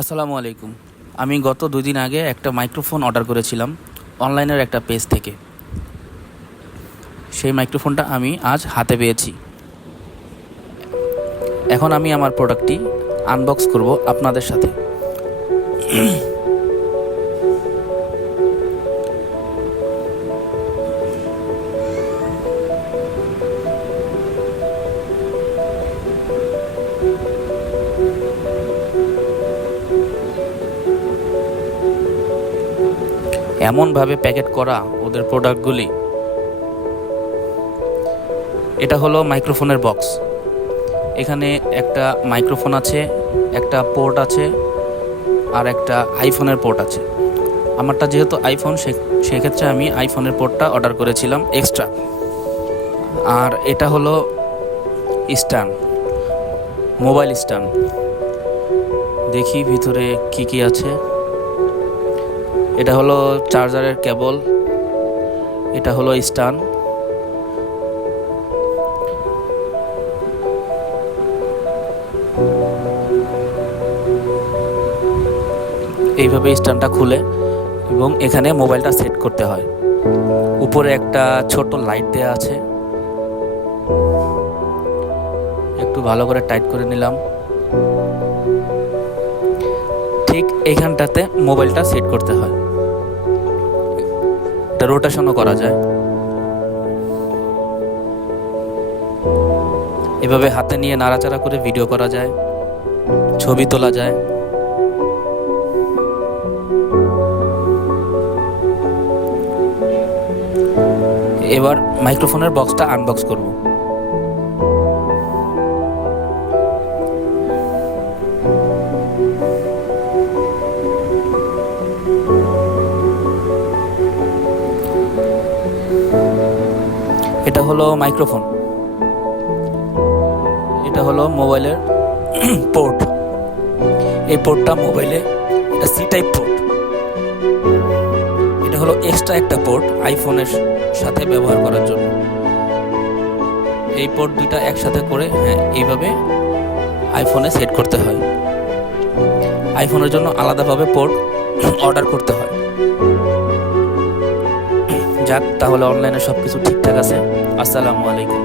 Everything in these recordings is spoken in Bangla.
আসসালামু আলাইকুম। আমি গত দুই দিন আগে একটা মাইক্রোফোন অর্ডার করেছিলাম অনলাইনের একটা পেজ থেকে। সেই মাইক্রোফোনটা আমি আজ হাতে পেয়েছি। এখন আমি আমার প্রোডাক্টটি আনবক্স করব আপনাদের সাথে। এমনভাবে প্যাকেট করা ওদের প্রোডাক্টগুলি। এটা হলো মাইক্রোফোনের বক্স। এখানে একটা মাইক্রোফোন আছে, একটা পোর্ট আছে, আর একটা আইফোনের পোর্ট আছে। আমারটা যেহেতু আইফোন সেক্ষেত্রে আমি আইফোনের পোর্টটা অর্ডার করেছিলাম এক্সট্রা। আর এটা হলো স্ট্যান্ড, মোবাইল স্ট্যান্ড। দেখি ভিতরে কি কি আছে। এটা হলো চার্জারের কেবল, এটা হলো স্টান। এইভাবে স্ট্যান্ডটা খুলে এবং এখানে মোবাইলটা সেট করতে হয়। উপরে একটা ছোট লাইট দেওয়া আছে। একটু ভালো করে টাইট করে নিলাম। ঠিক এইখানটাতে মোবাইলটা সেট করতে হয়। এটা রোটেশনও করা যায়। এভাবে হাতে নিয়ে নাড়াচাড়া করে ভিডিও করা যায়, ছবি তোলা যায়। এবার মাইক্রোফোনের বক্সটা আনবক্স করব। এটা হলো মাইক্রোফোন। এটা হলো মোবাইলের পোর্ট এই পোর্টটা মোবাইলে এটা সি টাইপ পোর্ট এটা হলো এক্সট্রা একটা পোর্ট আইফোনের সাথে ব্যবহার করার জন্য। এই পোর্ট দুইটা একসাথে করে হ্যাঁ এইভাবে আইফোনে সেট করতে হয়। আইফোনের জন্য আলাদাভাবে পোর্ট অর্ডার করতে হয়। যাক, তাহলে অনলাইনে সব কিছু ঠিকঠাক আছে। আসসালামু আলাইকুম।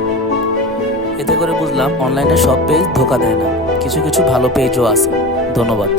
এতে করে বুঝলাম অনলাইনে সব পেজ ধোকা দেয় না। কিছু কিছু ভালো পেজও আছে। ধন্যবাদ।